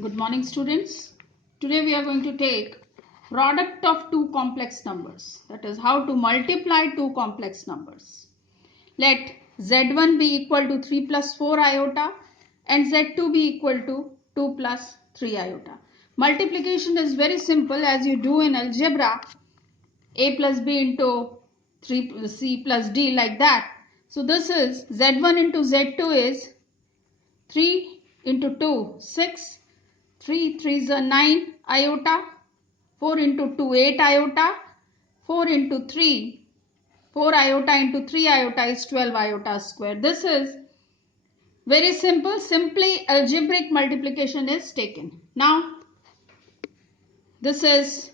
Good morning, students. Today we are going to take product of two complex numbers. That is how to multiply two complex numbers. Let z1 be equal to 3 plus 4 iota and z2 be equal to 2 plus 3 iota. Multiplication is very simple as you do in algebra. A plus b into 3c plus d, like that. So this is z1 into z2 is 3 into 2, 6. 3 3s are 9 iota, 4 into 2, 8 iota, 4 into 3, 4 iota into 3 iota is 12 iota square. This is very simple, simply algebraic multiplication is taken. Now, this is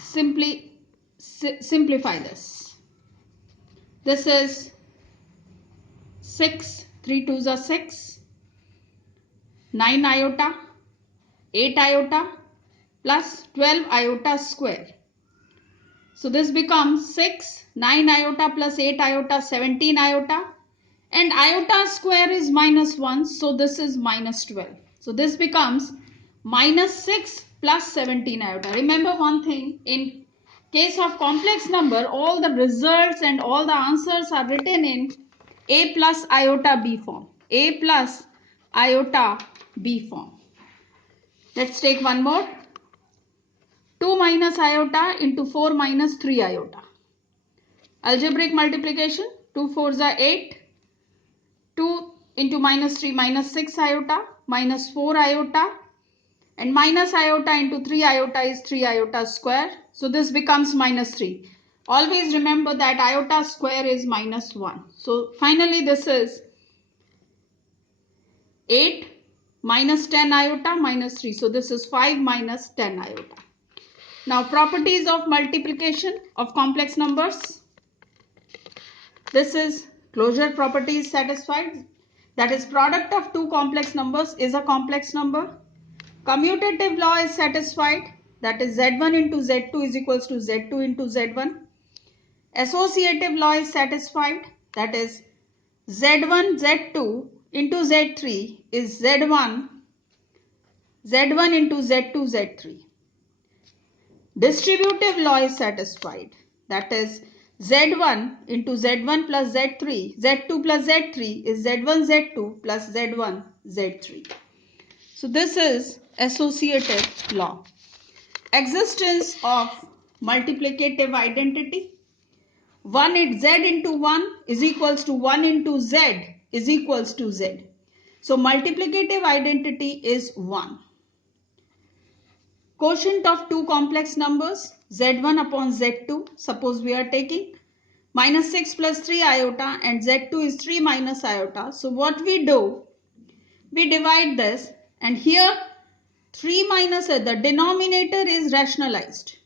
simplify this. This is 6, 3 2s are 6, 9 iota, 8 iota plus 12 iota square. So this becomes 6, 9 iota plus 8 iota, 17 iota. And iota square is minus 1. So this is minus 12. So this becomes minus 6 plus 17 iota. Remember one thing, in case of complex number, all the results and all the answers are written in a plus iota b form. A plus iota b form. Let's take one more. 2 minus iota into 4 minus 3 iota. Algebraic multiplication, 2 4s are 8, 2 into minus 3 minus 6 iota, minus 4 iota, and minus iota into 3 iota is 3 iota square. So this becomes minus 3. Always remember that iota square is minus 1. So finally this is 8 minus 10 iota minus 3. So this is 5 minus 10 iota. Now properties of multiplication of complex numbers. This is closure property is satisfied. That is, product of two complex numbers is a complex number. Commutative law is satisfied. That is, z1 into z2 is equals to z2 into z1. Associative law is satisfied. That is, z1 z2 into z3 is z1 into z2 z3. Distributive law is satisfied. That is, z1 into z1 plus z3, z2 plus z3 is z1 z2 plus z1 z3. So this is associative law. Existence of multiplicative identity. 1 z into 1 is equals to 1 into z is equals to z. So multiplicative identity is 1. Quotient of two complex numbers, z1 upon z2, suppose we are taking minus 6 plus 3 iota and z2 is 3 minus iota. So what we do, we divide this, and here 3 minus the denominator is rationalized.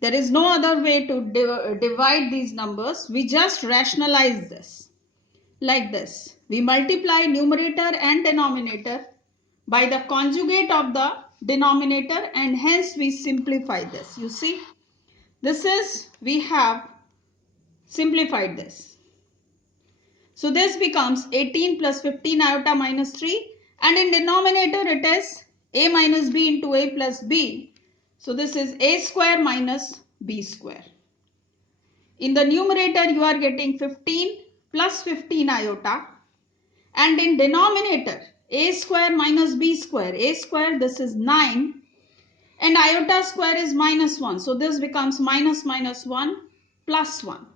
There is no other way to divide these numbers. We just rationalize this like this. We multiply numerator and denominator by the conjugate of the denominator, and hence we simplify this. You see, this is, we have simplified this. So this becomes 18 plus 15 iota minus 3, and in denominator it is a minus b into a plus b. So this is a square minus b square. In the numerator you are getting 15 plus 15 iota, and in denominator a square minus b square, a square, this is 9, and iota square is minus 1. So this becomes minus minus 1 plus 1.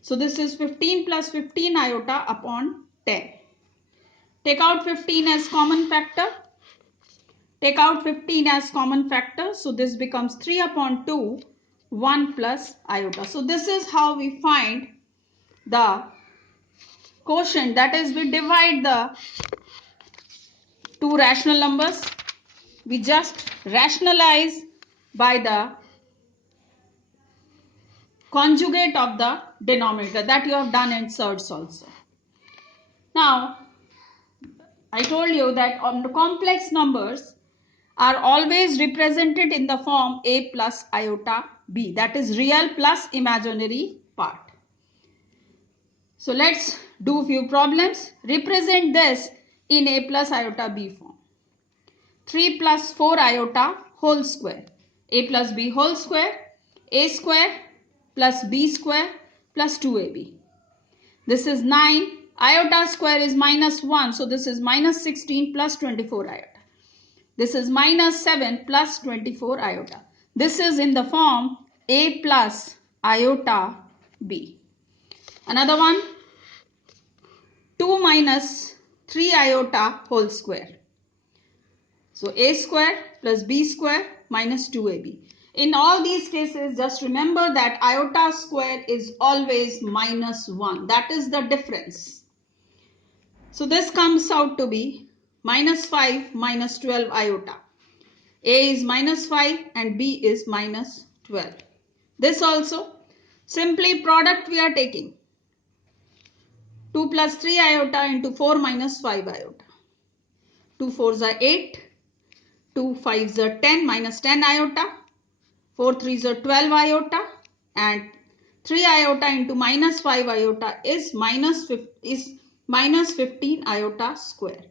So this is 15 plus 15 iota upon 10. Take out 15 as common factor. Take out 15 as common factor. So this becomes 3 upon 2, 1 plus iota. So this is how we find the quotient. That is, we divide the two rational numbers. We just rationalize by the conjugate of the denominator. That you have done in surds also. Now, I told you that on the complex numbers are always represented in the form a plus iota b. That is real plus imaginary part. So let's do few problems. Represent this in a plus iota b form. 3 plus 4 iota whole square. A plus b whole square. A square plus b square plus 2ab. This is 9. Iota square is minus 1. So this is minus 16 plus 24 iota. This is minus 7 plus 24 iota. This is in the form a plus iota b. Another one, 2 minus 3 iota whole square. So a square plus b square minus 2ab. In all these cases, just remember that iota square is always minus 1. That is the difference. So this comes out to be minus 5 minus 12 iota. A is minus 5 and B is minus 12. This also, simply product we are taking. 2 plus 3 iota into 4 minus 5 iota. 2 4s are 8. 2 5s are 10 minus 10 iota. 4 3s are 12 iota. And 3 iota into minus 5 iota is minus 15 iota square.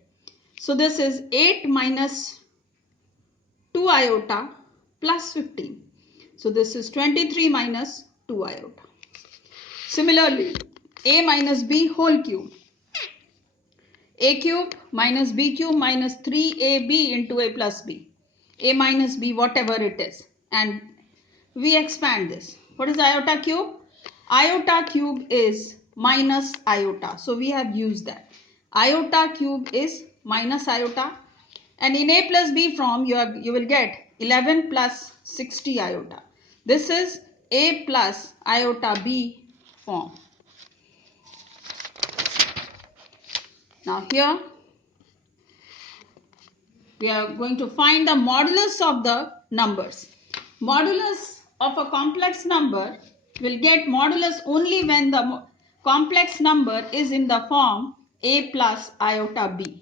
So this is 8 minus 2 iota plus 15. So this is 23 minus 2 iota. Similarly, a minus b whole cube. A cube minus b cube minus 3ab into a plus b. A minus b, whatever it is. And we expand this. What is iota cube? Iota cube is minus iota. So we have used that. Iota cube is minus iota. And in a plus b form, you will get 11 plus 60 iota. This is a plus iota b form. Now here, we are going to find the modulus of the numbers. Modulus of a complex number will get modulus only when the complex number is in the form a plus iota b.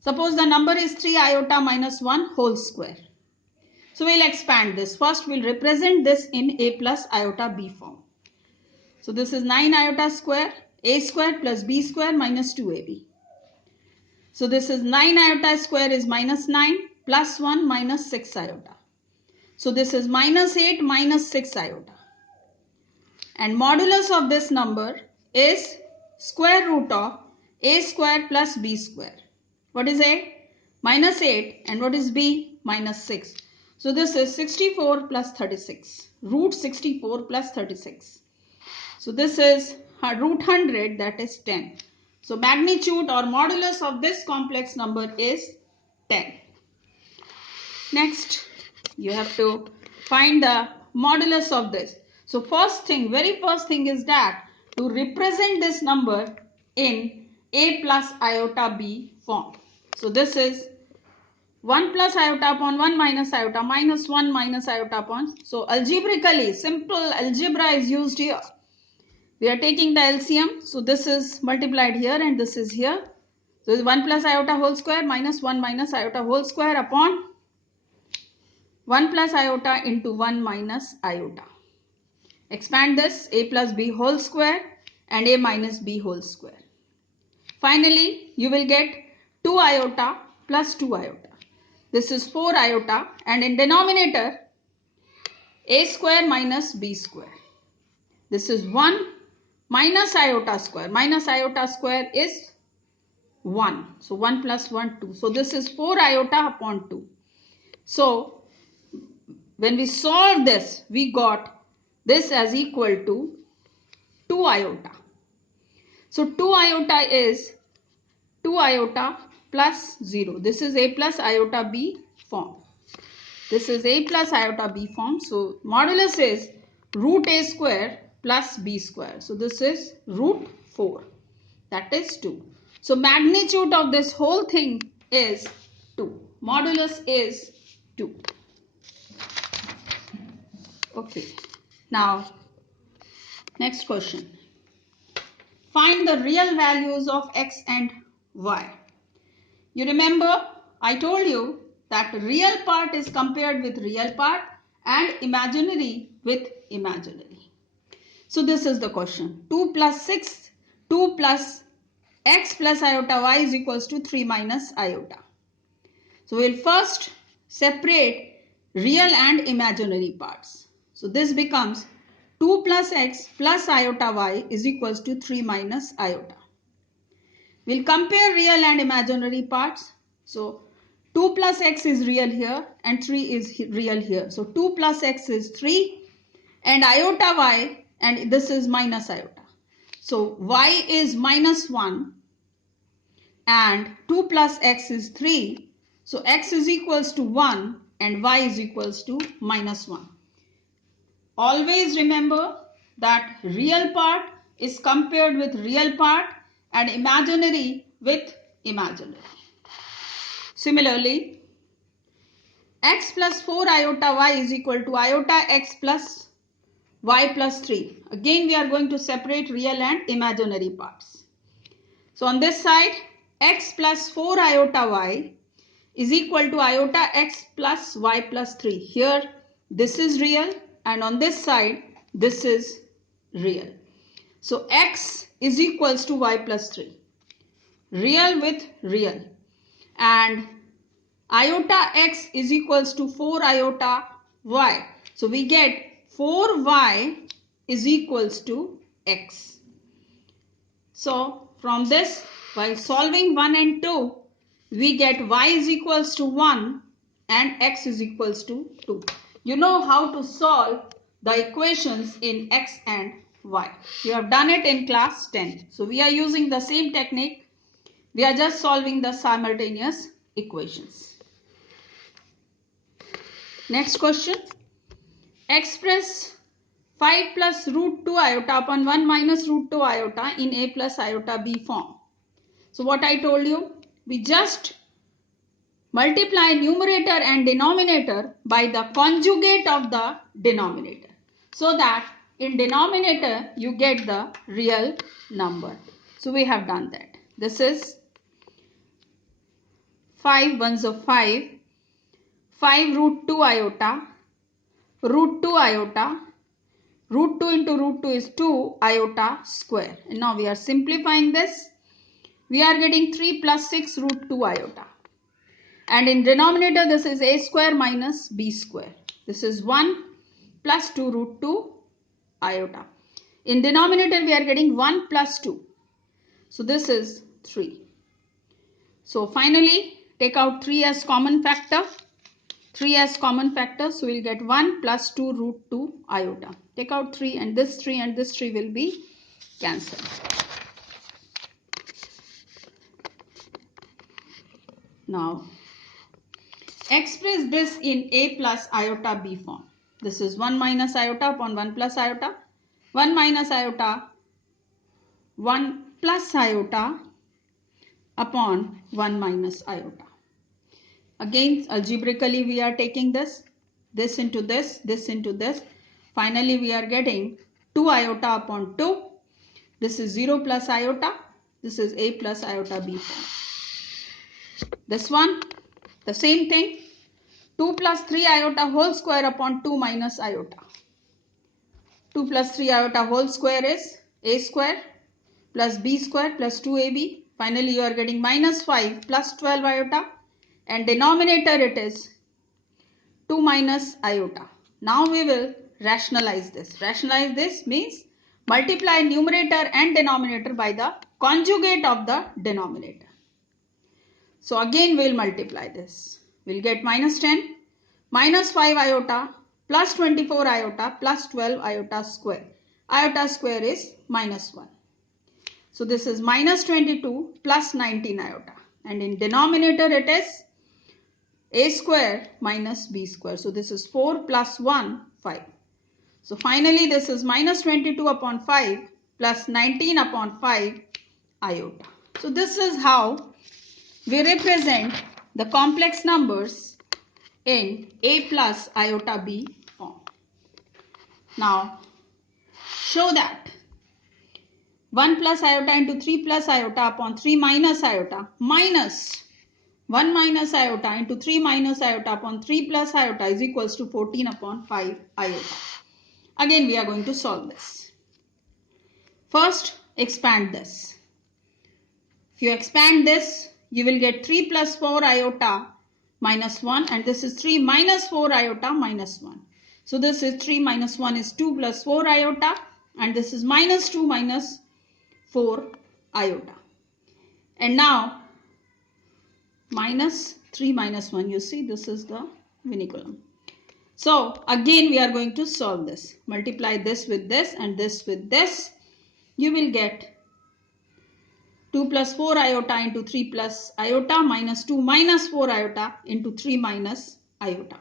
Suppose the number is 3 iota minus 1 whole square. So we'll expand this. First we'll represent this in a plus iota b form. So this is 9 iota square, a square plus b square minus 2ab. So this is 9 iota square is minus 9 plus 1 minus 6 iota. So this is minus 8 minus 6 iota. And modulus of this number is square root of a square plus b square. What is a? Minus 8. And what is b? Minus 6. So this is 64 plus 36. Root 64 plus 36. So this is root 100, that is 10. So magnitude or modulus of this complex number is 10. Next, you have to find the modulus of this. So very first thing is that to represent this number in a plus iota b form. So this is 1 plus iota upon 1 minus iota minus 1 minus iota upon. So algebraically, simple algebra is used here. We are taking the LCM. So this is multiplied here and this is here. So it's 1 plus iota whole square minus 1 minus iota whole square upon 1 plus iota into 1 minus iota. Expand this, a plus b whole square and a minus b whole square. Finally, you will get 2 iota plus 2 iota. This is 4 iota and in denominator a square minus b square. This is 1 minus iota square. Minus iota square is 1. So 1 plus 1, 2. So this is 4 iota upon 2. So when we solve this, we got this as equal to 2 iota. So 2 iota is 2 iota plus 0. This is a plus iota b form. This is a plus iota b form. So modulus is root a square plus b square. So this is root 4. That is 2. So magnitude of this whole thing is 2. Modulus is 2. Okay. Now, next question. Find the real values of x and y. You remember I told you that real part is compared with real part and imaginary with imaginary. So this is the question. 2 plus 6, 2 plus x plus iota y is equals to 3 minus iota. So we'll first separate real and imaginary parts. So this becomes 2 plus x plus iota y is equals to 3 minus iota. We'll compare real and imaginary parts. So 2 plus x is real here and 3 is real here. So 2 plus x is 3 and iota y, and this is minus iota. So y is minus 1 and 2 plus x is 3. So x is equals to 1 and y is equals to minus 1. Always remember that real part is compared with real part and imaginary with imaginary. Similarly, x plus 4 iota y is equal to iota x plus y plus 3. Again, we are going to separate real and imaginary parts. So on this side, x plus 4 iota y is equal to iota x plus y plus 3. Here, this is real, and on this side, this is real. So x is equals to y plus 3. Real with real. And iota x is equals to 4 iota y. So we get 4y is equals to x. So from this, while solving 1 and 2, we get y is equals to 1 and x is equals to 2. You know how to solve the equations in x and y. You have done it in class 10. So we are using the same technique. We are just solving the simultaneous equations. Next question. Express 5 plus root 2 iota upon 1 minus root 2 iota in a plus iota b form. So what I told you, we just multiply numerator and denominator by the conjugate of the denominator, so that in denominator you get the real number. So we have done that. This is 5 ones of 5, 5 root 2 iota, root 2 iota, root 2 into root 2 is 2 iota square. And now we are simplifying this. We are getting 3 plus 6 root 2 iota. And in denominator, this is a square minus b square. This is 1 plus 2 root 2 iota. In denominator, we are getting 1 plus 2. So this is 3. So finally, take out 3 as common factor. 3 as common factor. So we'll get 1 plus 2 root 2 iota. Take out 3 and this 3 will be cancelled. Now, express this in a plus iota b form. This is 1 minus iota upon 1 plus iota. 1 minus iota, 1 plus iota upon 1 minus iota. Again, algebraically we are taking this into this into this. Finally, we are getting 2 iota upon 2. This is 0 plus iota. This is a plus iota b form. This one, the same thing. 2 plus 3 iota whole square upon 2 minus iota. 2 plus 3 iota whole square is a square plus b square plus 2ab. Finally, you are getting minus 5 plus 12 iota. And denominator it is 2 minus iota. Now we will rationalize this. Rationalize this means multiply numerator and denominator by the conjugate of the denominator. So again we will multiply this. We will get minus 10, minus 5 iota, plus 24 iota, plus 12 iota square. Iota square is minus 1. So this is minus 22 plus 19 iota. And in denominator it is a square minus b square. So this is 4 plus 1, 5. So finally this is minus 22 upon 5 plus 19 upon 5 iota. So this is how we represent the complex numbers in a plus iota b form. Now show that 1 plus iota into 3 plus iota upon 3 minus iota minus 1 minus iota into 3 minus iota upon 3 plus iota is equals to 14 upon 5 iota. Again we are going to solve this. First expand this. If you expand this, you will get 3 plus 4 iota minus 1, and this is 3 minus 4 iota minus 1. So this is 3 minus 1 is 2 plus 4 iota, and this is minus 2 minus 4 iota. And now minus 3 minus 1, you see this is the vinculum. So again we are going to solve this. Multiply this with this and this with this. You will get 2 plus 4 iota into 3 plus iota minus 2 minus 4 iota into 3 minus iota.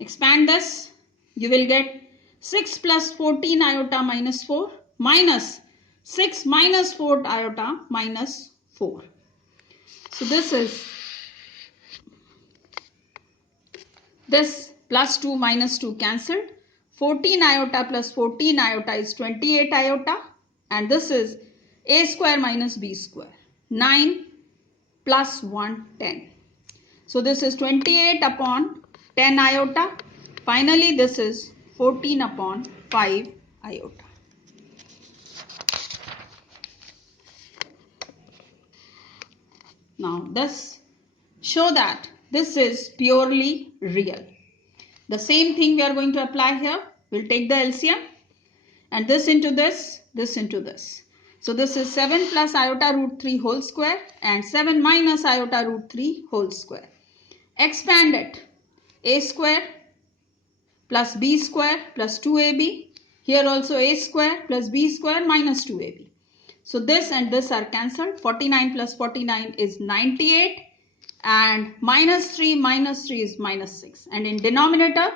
Expand this. You will get 6 plus 14 iota minus 4 minus 6 minus 4 iota minus 4. So this is this plus 2 minus 2 cancelled. 14 iota plus 14 iota is 28 iota, and this is a square minus b square. 9 plus 1, 10. So this is 28 upon 10 iota. Finally this is 14 upon 5 iota. Now this show that this is purely real. The same thing we are going to apply here. We'll take the LCM and this into this into this. So this is 7 plus iota root 3 whole square and 7 minus iota root 3 whole square. Expand it. A square plus b square plus 2ab. Here also a square plus b square minus 2ab. So this and this are cancelled. 49 plus 49 is 98. And minus 3 is minus 6. And in denominator,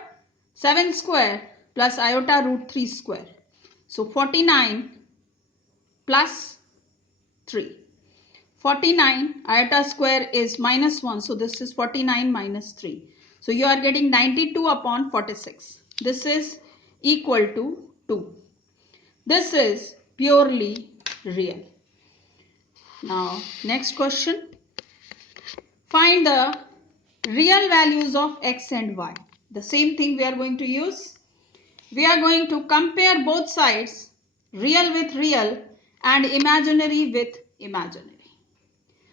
7 square plus iota root 3 square. So 49 plus 3. 49 iota square is minus 1. So this is 49 minus 3. So you are getting 92 upon 46. This is equal to 2. This is purely real. Now next question. Find the real values of x and y. The same thing we are going to use. We are going to compare both sides, real with real and imaginary with imaginary.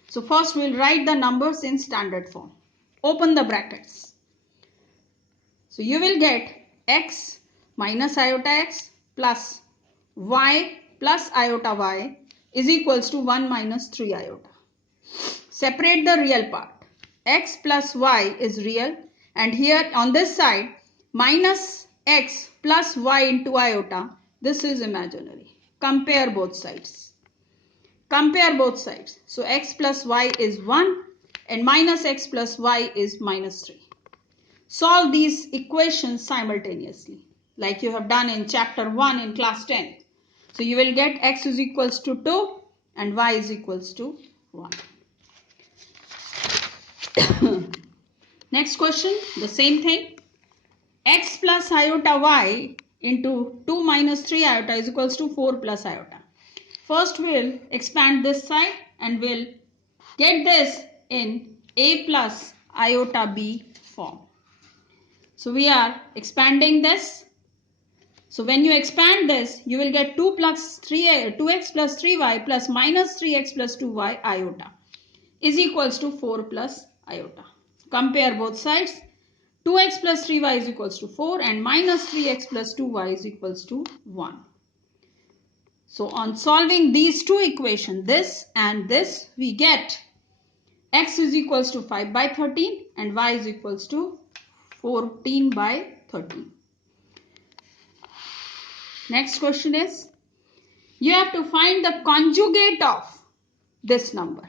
So first we will write the numbers in standard form. Open the brackets. So you will get x minus iota x plus y plus iota y is equals to 1 minus 3 iota. Separate the real part. X plus y is real, and here on this side minus x plus y into iota, this is imaginary. Compare both sides. Compare both sides. So x plus y is 1 and minus x plus y is minus 3. Solve these equations simultaneously like you have done in chapter 1 in class 10. So you will get x is equals to 2 and y is equals to 1. Next question, the same thing. X plus iota y into 2 minus 3 iota is equals to 4 plus iota. First we'll expand this side and we'll get this in a plus iota b form. So we are expanding this. So when you expand this, you will get 2x plus 3y plus minus 3x plus 2y iota is equals to 4 plus iota. Compare both sides. 2x plus 3y is equals to 4 and minus 3x plus 2y is equals to 1. So on solving these two equations, this and this, we get x is equals to 5 by 13 and y is equals to 14 by 13. Next question is, you have to find the conjugate of this number.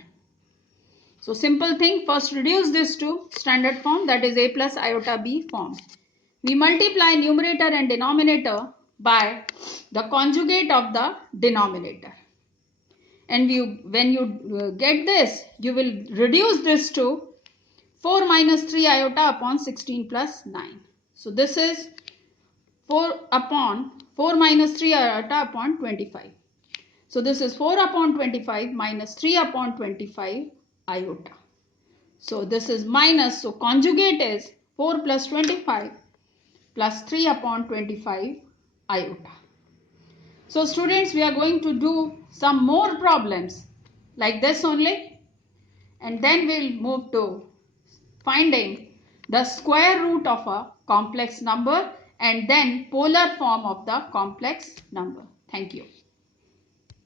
So simple thing, first reduce this to standard form, that is a plus iota b form. We multiply numerator and denominator by the conjugate of the denominator. And when you get this, you will reduce this to 4 minus 3 iota upon 16 plus 9. So this is 4 minus 3 iota upon 25. So this is 4 upon 25 minus 3 upon 25 iota. So this is minus, so conjugate is 4 plus 25 plus 3 upon 25 iota. So students, we are going to do some more problems like this only. And then we'll move to finding the square root of a complex number and then polar form of the complex number. Thank you.